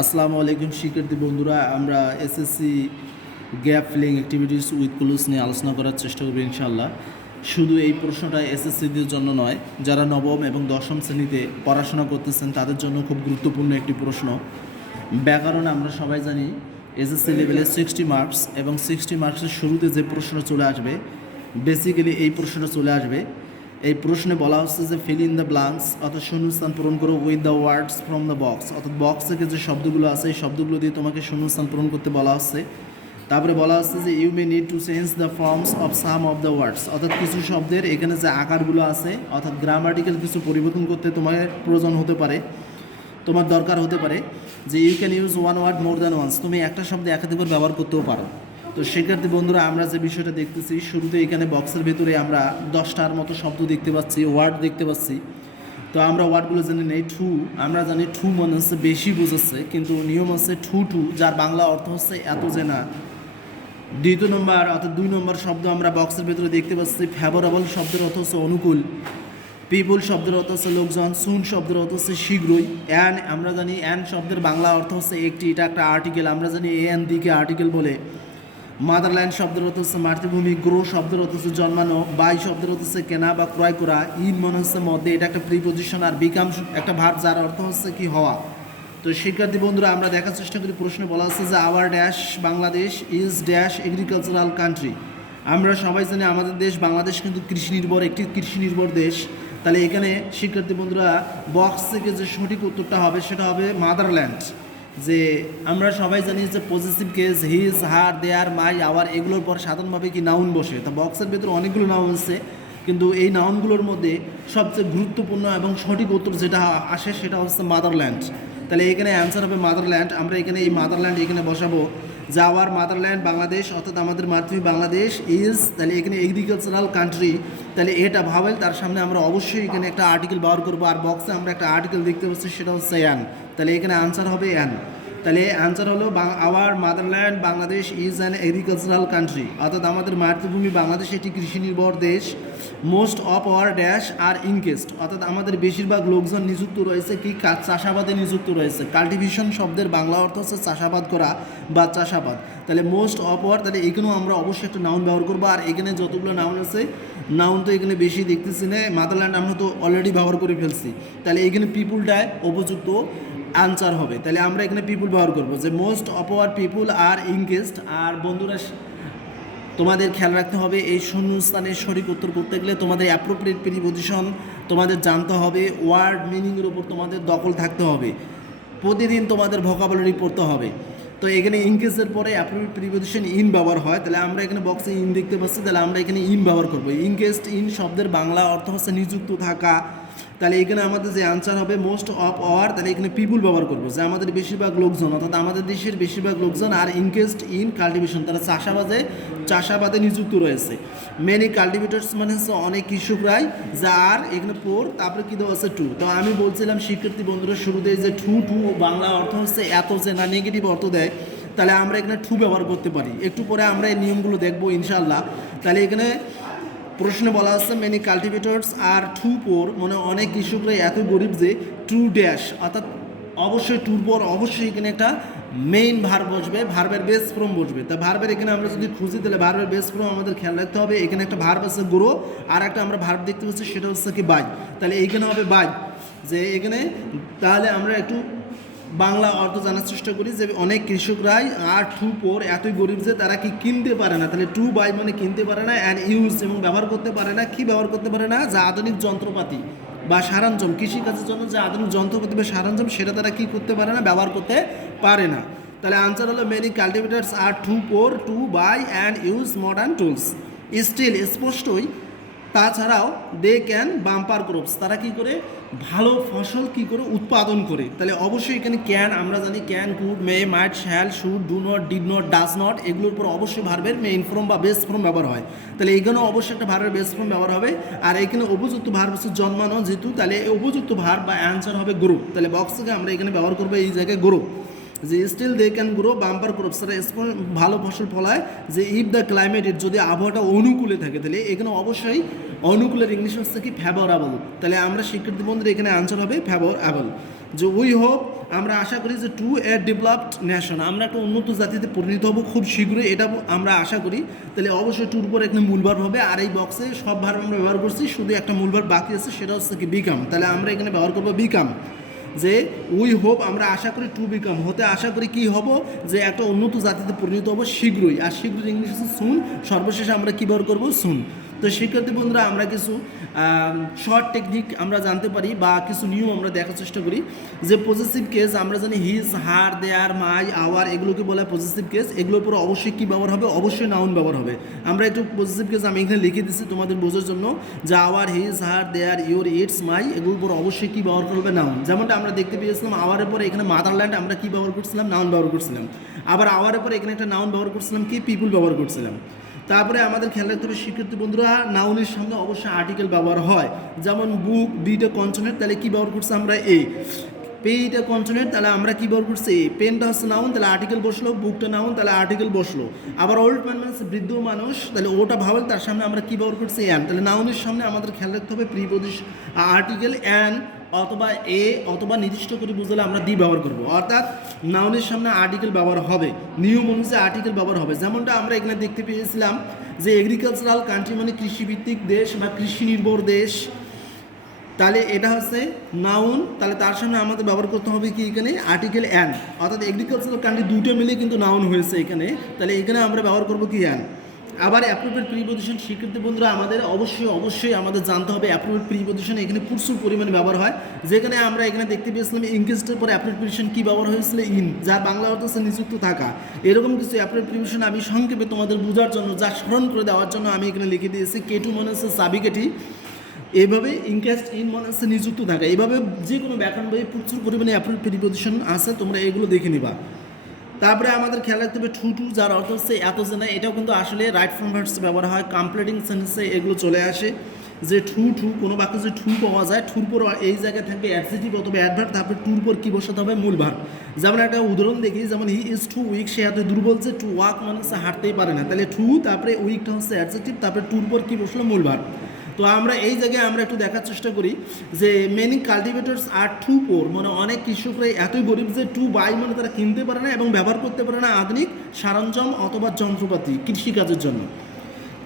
আসসালামু আলাইকুম শিক্ষার্থী বন্ধুরা, আমরা SSC gap filling activities with clues নিয়ে আলোচনা করার চেষ্টা করব ইনশাআল্লাহ। শুধু এই প্রশ্নটা এসএসসিদের জন্য নয়, যারা নবম এবং দশম শ্রেণীতে পড়াশোনা করতেছেন তাদের জন্য খুব গুরুত্বপূর্ণ একটি প্রশ্ন। ব্যাকরণ আমরা সবাই জানি এসএসসি লেভেলে 60 মার্কস, এবং 60 মার্কসের শুরুতে যে প্রশ্ন চলে আসবে, বেসিক্যালি এই প্রশ্নটা চলে আসবে। এই প্রশ্নে বলা হচ্ছে যে ফিল ইন দ্য ব্লাঙ্কস, অর্থাৎ শূন্যস্থান পূরণ করো with the words from the box, অর্থাৎ বক্স থেকে যে শব্দগুলো আছে এই শব্দগুলো দিয়ে তোমাকে শূন্যস্থান পূরণ করতে বলা হচ্ছে। তারপরে বলা হচ্ছে যে you may need to change the forms of some of the words, অর্থাৎ কিছু শব্দের এখানে যে আকারগুলো আছে অর্থাৎ গ্রামাটিক্যাল কিছু পরিবর্তন করতে তোমার প্রয়োজন হতে পারে, তোমার দরকার হতে পারে। যে you can use one word more than once, তুমি একটা শব্দ একাধিকবার ব্যবহার করতেও পারো। তো শিক্ষার্থী বন্ধুরা, আমরা যে বিষয়টা দেখতেছি, শুরুতে এখানে বক্সের ভেতরে আমরা 10টার মতো শব্দ দেখতে পাচ্ছি, ওয়ার্ড দেখতে পাচ্ছি। তো আমরা ওয়ার্ডগুলো জেনে নেই। টু, আমরা জানি টু মনে হচ্ছে বেশি বোঝাচ্ছে, কিন্তু নিয়ম হচ্ছে টু টু, যার বাংলা অর্থ হচ্ছে এত যে না। দ্বিতীয় নম্বর অর্থাৎ 2 নম্বর শব্দ আমরা বক্সের ভেতরে দেখতে পাচ্ছি ফেভারেবল শব্দের অর্থ হচ্ছে অনুকূল, পিপুল শব্দের অর্থ হচ্ছে লোকজন, সুন শব্দের অর্থ হচ্ছে শীঘ্রই। অ্যান, আমরা জানি অ্যান শব্দের বাংলা অর্থ হচ্ছে একটি, এটা একটা আর্টিকেল, আমরা জানি এ এন দিকে আর্টিকেল বলে। মাদারল্যান্ড শব্দের অর্থ হচ্ছে মাতৃভূমি, গ্রো শব্দের অর্থ হচ্ছে জন্মানো, বাই শব্দের অর্থ হচ্ছে কেনা বা ক্রয় করা, ইন মনে হচ্ছে মধ্যে, এটা একটা প্রিপোজিশন, আর বিকাম একটা ভার্ব যার অর্থ হচ্ছে কি হওয়া। তো শিক্ষার্থী বন্ধুরা, আমরা দেখার চেষ্টা করি। প্রশ্নে বলা হচ্ছে যে hour dash Bangladesh is dash agricultural country. আমরা সবাই জানি আমাদের দেশ বাংলাদেশ কিন্তু কৃষি নির্ভর, একটি কৃষি নির্ভর দেশ। তাহলে এখানে শিক্ষার্থী বন্ধুরা বক্স থেকে যে সঠিক উত্তরটা হবে সেটা হবে মাদারল্যান্ড। যে আমরা সবাই জানি যে পজিটিভ কেস হিজ, হার, দেয়ার, মাই, আওয়ার, এগুলোর পর সাধারণভাবে কি নাউন বসে। তো বক্সের ভেতরে অনেকগুলো নাউন আছে, কিন্তু এই নাউনগুলোর মধ্যে সবচেয়ে গুরুত্বপূর্ণ এবং সঠিক উত্তর যেটা আসে সেটা হচ্ছে মাদারল্যান্ড। তাহলে এখানে অ্যান্সার হবে মাদারল্যান্ড। আমরা এখানে এই মাদারল্যান্ড এখানে বসাবো। যে আওয়ার মাদারল্যান্ড বাংলাদেশ, অর্থাৎ আমাদের মাতৃভূমি বাংলাদেশ ইজ, তাহলে এখানে এগ্রিকালচারাল কান্ট্রি, তাহলে এটা ভাবেল, তার সামনে আমরা অবশ্যই এখানে একটা আর্টিকেল ব্যবহার করবো। আর বক্সে আমরা একটা আর্টিকেল দেখতে পাচ্ছি, সেটা হচ্ছে অ্যান। তাহলে এখানে আনসার হবে অ্যান। তাহলে অ্যান্সার হলো our motherland Bangladesh is an agricultural country, অর্থাৎ আমাদের মাতৃভূমি বাংলাদেশ একটি কৃষি নির্ভর দেশ। মোস্ট অফ আওয়ার ড্যাশ আর ইনকেস্ট, অর্থাৎ আমাদের বেশিরভাগ লোকজন নিযুক্ত রয়েছে কি চাষাবাদে নিযুক্ত রয়েছে। কাল্টিভেশন শব্দের বাংলা অর্থ হচ্ছে চাষাবাদ করা বা চাষাবাদ। তাহলে মোস্ট অফ আওয়ার, তাহলে এখানেও আমরা অবশ্যই একটা নাউন ব্যবহার করবো। আর এখানে যতগুলো নাউন আছে, নাউন তো এখানে বেশি দেখতেছি না। মাদারল্যান্ড আমরা তো অলরেডি ব্যবহার করে ফেলছি, তাহলে এখানে পিপুলটায় উপযুক্ত আনসার হবে। তাহলে আমরা এখানে পিপুল ব্যবহার করবো, যে most of our people are engaged. আর বন্ধুরা, তোমাদের খেয়াল রাখতে হবে এই শূন্যস্থানের সঠিক উত্তর করতে গেলে তোমাদের অ্যাপ্রোপ্রিয়েট প্রিপোজিশন তোমাদের জানতে হবে, ওয়ার্ড মিনিংয়ের উপর তোমাদের দখল থাকতে হবে, প্রতিদিন তোমাদের ভোকাবুলারি পড়তে হবে। তো এখানে ইনকেসের পরে অ্যাপ্রোপ্রিয়েট প্রিপোজিশন ইন ব্যবহার হয়। তাহলে আমরা এখানে বক্সে ইন দেখতে পাচ্ছি, তাহলে আমরা এখানে ইন ব্যবহার করবো। ইনকেসড ইন শব্দের বাংলা অর্থ হচ্ছে নিযুক্ত থাকা। তাহলে এখানে আমাদের যে আনসার হবে মোস্ট অফ আওয়ার, তাহলে এখানে পিপুল ব্যবহার করবো, যে আমাদের বেশিরভাগ লোকজন, অর্থাৎ আমাদের দেশের বেশিরভাগ লোকজন। আর ইনকেসড ইন কাল্টিভেশন, তারা চাষাবাদে নিযুক্ত রয়েছে। মেনি কাল্টিভেটর্স মানে হচ্ছে অনেক কৃষকরাই, যা আর এখানে পোর, তারপরে কী দেওয়া আছে টু। তো আমি বলছিলাম শিক্ষার্থী বন্ধুরা শুরুতে যে টু বাংলা অর্থ হচ্ছে এত যে না, নেগেটিভ অর্থ দেয়, তাহলে আমরা এখানে টু ব্যবহার করতে পারি। একটু পরে আমরা এই নিয়মগুলো দেখবো ইনশাআল্লাহ। তাহলে এখানে প্রশ্নে বলা হচ্ছে মেনি কাল্টিভেটর্স আর টু পোর, মানে অনেক কৃষকরা এত গরিব যে টু ড্যাশ, অর্থাৎ অবশ্যই টুর পর অবশ্যই এখানে একটা মেইন ভার্ব বসবে, ভার্বের বেস ফর্ম বসবে। তা ভার্বের এখানে আমরা যদি খুঁজি, তাহলে ভার্বের বেস ফর্ম আমাদের খেয়াল রাখতে হবে। এখানে একটা ভার্ব আছে গ্রো, আর একটা আমরা ভার্ব দেখতে পাচ্ছি সেটা হচ্ছে কি বাই। তাহলে এইখানে হবে বাই, যে এখানে তাহলে আমরা একটু বাংলা অর্থ জানার চেষ্টা করি, যে অনেক কৃষকরাই আর টু পোর, এতই গরিব যে তারা কি কিনতে পারে না। তাহলে টু বাই মানে কিনতে পারে না, অ্যান্ড ইউজ এবং ব্যবহার করতে পারে না। কি ব্যবহার করতে পারে না? যা আধুনিক যন্ত্রপাতি বা সরঞ্জাম, কৃষিকাজের জন্য যে আধুনিক যন্ত্রপাতি বা সরঞ্জাম, সেটা তারা কি করতে পারে না, ব্যবহার করতে পারে না। তাহলে আনসার হলো many cultivators are too poor to buy and use modern tools. Still, স্পষ্টই তাছাড়াও দে ক্যান বাম্পার ক্রপস, তারা কি করে ভালো ফসল কি করে উৎপাদন করে। তাহলে অবশ্যই এখানে ক্যান, আমরা জানি can, could, may, might, shall, should, do not, did not, does not, এগুলোর উপর অবশ্যই ভার্বের মেইন ফর্ম বা বেস ফর্ম ব্যবহার হয়। তাহলে এখানেও অবশ্যই একটা ভার্বের বেস ফর্ম ব্যবহার হবে। আর এখানে উপযুক্ত ভার্ব হচ্ছে জন্মানো যেহেতু, তাহলে উপযুক্ত ভার্ব বা অ্যান্সার হবে গ্রো। তাহলে বক্স থেকে আমরা এখানে ব্যবহার করবো এই জায়গায় গ্রো, যে still they can grow bumper crops, তারা ভালো ফসল ফলায়। যে ইফ দ্য ক্লাইমেট, যদি আবহাওয়াটা অনুকূলে থাকে, তাহলে এখানে অবশ্যই অনুকূলের ইংলিশ হচ্ছে কি ফেভারেবল। তাহলে আমরা শিক্ষার্থী বন্ধুরা এখানে আনসার হবে ফেভারেবল। যে উই হোপ আমরা আশা করি যে টু এ ডেভেলপড নেশন, আমরা একটা উন্নত জাতিতে পরিণত হব খুব শীঘ্রই, এটা আমরা আশা করি। তাহলে অবশ্যই টুর পরে এখানে মূল ভার্ব হবে, আর এই বক্সে সব ভার্ব আমরা ব্যবহার করছি, শুধু একটা মূল ভার্ব বাকি আছে, সেটা হচ্ছে কি বিকাম। তাহলে আমরা এখানে ব্যবহার করবো বিকাম, যে উই হোপ আমরা আশা করি টু বিকাম, হতে আশা করি কি হব, যে একটা উন্নত জাতিতে পরিণত হব শীঘ্রই। আর শীঘ্রই ইংলিশ আছে সুন, সর্বশেষে আমরা কী ব্যবহার করবো, সুন। তো শিক্ষার্থী বন্ধুরা, আমরা কিছু শর্ট টেকনিক আমরা জানতে পারি বা কিছু নিয়ম আমরা দেখার চেষ্টা করি। যে পজিটিভ কেস আমরা জানি হিজ, হার, দেয়ার, মাই, আওয়ার, এগুলোকে বলা হয় পজিটিভ কেস। এগুলোর উপর অবশ্যই কী ব্যবহার হবে, অবশ্যই নাউন ব্যবহার হবে। আমরা একটু পজিটিভ কেস আমি এখানে লিখে দিচ্ছি তোমাদের বোঝার জন্য, যে our, his, her, their, your, its, my, এগুলোর উপর অবশ্যই কী ব্যবহার করবে, নাউন। যেমনটা আমরা দেখতে পেয়েছিলাম আওয়ারের পরে এখানে মাদারল্যান্ড আমরা কী ব্যবহার করছিলাম, নাউন ব্যবহার করছিলাম। আবার আওয়ারের পরে এখানে একটা নাউন ব্যবহার করছিলাম, কি পিপুল ব্যবহার করছিলাম। তারপরে আমাদের খেয়াল রাখতে হবে শিক্ষার্থী বন্ধুরা, নাউনের সামনে অবশ্যই আর্টিকেল ব্যবহার হয়। যেমন বুক, বিটা কনসোনেন্ট, তাহলে কী ব্যবহার করছি আমরা, এ। পেইটা কনসোনেন্ট, তাহলে আমরা কী ব্যবহার করছি, এ। পেনটা হচ্ছে নাউন, তাহলে আর্টিকেল বসলো। বুকটা নাউন, তাহলে আর্টিকেল বসলো। আবার ওল্ড ম্যান মানে বৃদ্ধ মানুষ, তাহলে ওটা ভাওয়েল, তার সামনে আমরা কী ব্যবহার করছি, অ্যান। তাহলে নাউনের সামনে আমাদের খেয়াল রাখতে হবে প্রিপোজিশন আর্টিকেল অ্যান অথবা এ, অথবা নির্দিষ্ট করে বুঝলে আমরা দি ব্যবহার করব। অর্থাৎ নাউনের সামনে আর্টিকেল ব্যবহার হবে, নিয়ম অনুযায়ী আর্টিকেল ব্যবহার হবে। যেমনটা আমরা এখানে দেখতে পেয়েছিলাম যে এগ্রিকালচারাল কান্ট্রি মানে কৃষিভিত্তিক দেশ বা কৃষি নির্ভর দেশ, তাহলে এটা হচ্ছে নাউন, তাহলে তার সামনে আমাদের ব্যবহার করতে হবে কি এখানে, আর্টিকেল অ্যান। অর্থাৎ এগ্রিকালচারাল কান্ট্রি দুটো মিলে কিন্তু নাউন হয়েছে এখানে, তাহলে এখানে আমরা ব্যবহার করবো কি, অ্যান। আবার অ্যাপ্রোপ্রিয়েট প্রিপোজিশন শিক্ষার্থী বন্ধুরা আমাদের অবশ্যই আমাদের জানতে হবে অ্যাপ্রোপ্রিয়েট প্রিপোজিশন এখানে প্রচুর পরিমাণে ব্যবহার হয়। যেখানে আমরা এখানে দেখতে পেয়েছিলাম ইংরেজটার পরে অ্যাপ্রোপ্রিয়েট প্রিপোজিশন কী ব্যবহার হয়েছিল, ইন, যার বাংলা অর্থ হচ্ছে নিযুক্ত থাকা। এরকম কিছু অ্যাপ্রোপ্রিয়েট প্রিপোজিশন আমি সংক্ষেপে তোমাদের বোঝার জন্য, যা স্মরণ করে দেওয়ার জন্য আমি এখানে লিখে দিয়েছি। কেটু মনে হচ্ছে চাবিকাঠি, এইভাবে ইনক্যাস্ট ইন মনে হচ্ছে নিযুক্ত থাকা। এইভাবে যে কোনো ব্যাকরণ বইয়ে প্রচুর পরিমাণে অ্যাপ্রোপ্রিয়েট প্রিপোজিশন আছে, তোমরা এগুলো দেখে নিবা। তারপরে আমাদের খেয়াল রাখতে হবে টু টু, যার অর্থ হচ্ছে এত যে না, এটাও কিন্তু আসলে রাইট ফর্ম ভার্বস ব্যবহার হয়। কমপ্লিটিং সেন্টেন্সে এগুলো চলে আসে, যে টু কোনো বাক্যে যে টু পাওয়া যায়, টুর পর এই জায়গায় থাকবে অ্যাডজেক্টিভ অথবা অ্যাডভার্ব, তারপরে টুর পর কী বসাতে হবে, মূল ভার্ব। যেমন একটা উদাহরণ দেখি, যেমন হি ইজ টু উইক, সে এত দুর্বল যে, টু ওয়াক মানে হচ্ছে হাঁটতেই পারে না, তাহলে টু, তারপরে উইকটা হচ্ছে অ্যাডজেক্টিভ, তারপরে টুর পর কী বসলো, মূল ভার্ব। তো আমরা এই জায়গায় আমরা একটু দেখার চেষ্টা করি যে মেনি কাল্টিভেটর্স আর টু পোর, মানে অনেক কৃষকরা এতই গরিব যে টু বাই মানে তারা কিনতে পারে না এবং ব্যবহার করতে পারে না আধুনিক সরঞ্জাম অথবা যন্ত্রপাতি কৃষিকাজের জন্য।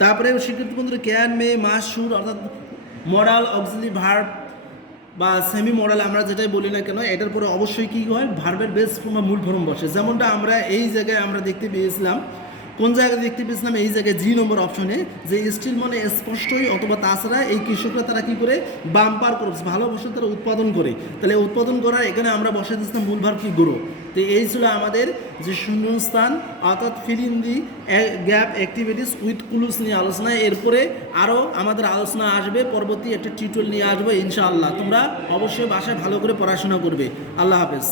তারপরে শিক্ষার্থী বন্ধুরা ক্যান, মে, মাস, শুড, অর্থাৎ মডাল, অক্সিলারি ভার্ব বা সেমি মডেল আমরা যেটাই বলি না কেন, এটার পরে অবশ্যই কী হয়, ভার্বের বেস ফর্ম বা মূল ফর্ম বসে। যেমনটা আমরা এই জায়গায় আমরা দেখতে পেয়েছিলাম, কোন জায়গায় দেখতে পেয়েছিলাম, এই জায়গায় জি নম্বর অপশনে, যে স্টিল মানে স্পষ্টই অথবা তাছাড়া এই কৃষকরা তারা কী করে, বাম্পার ক্রপস, ভালো ফসল তারা উৎপাদন করে, তাহলে উৎপাদন করার এখানে আমরা বসে দিচ্ছিলাম মূল ভার্ব কি, গ্রো। তো এই ছিল আমাদের যে শূন্যস্থান অর্থাৎ fill in the gap activities with clues নিয়ে আলোচনা। এরপরে আরও আমাদের আলোচনা আসবে, পরবর্তী একটা টিউটোরিয়াল নিয়ে আসবে ইনশাআল্লাহ। তোমরা অবশ্যই বাসায় ভালো করে পড়াশোনা করবে। আল্লাহ হাফেজ।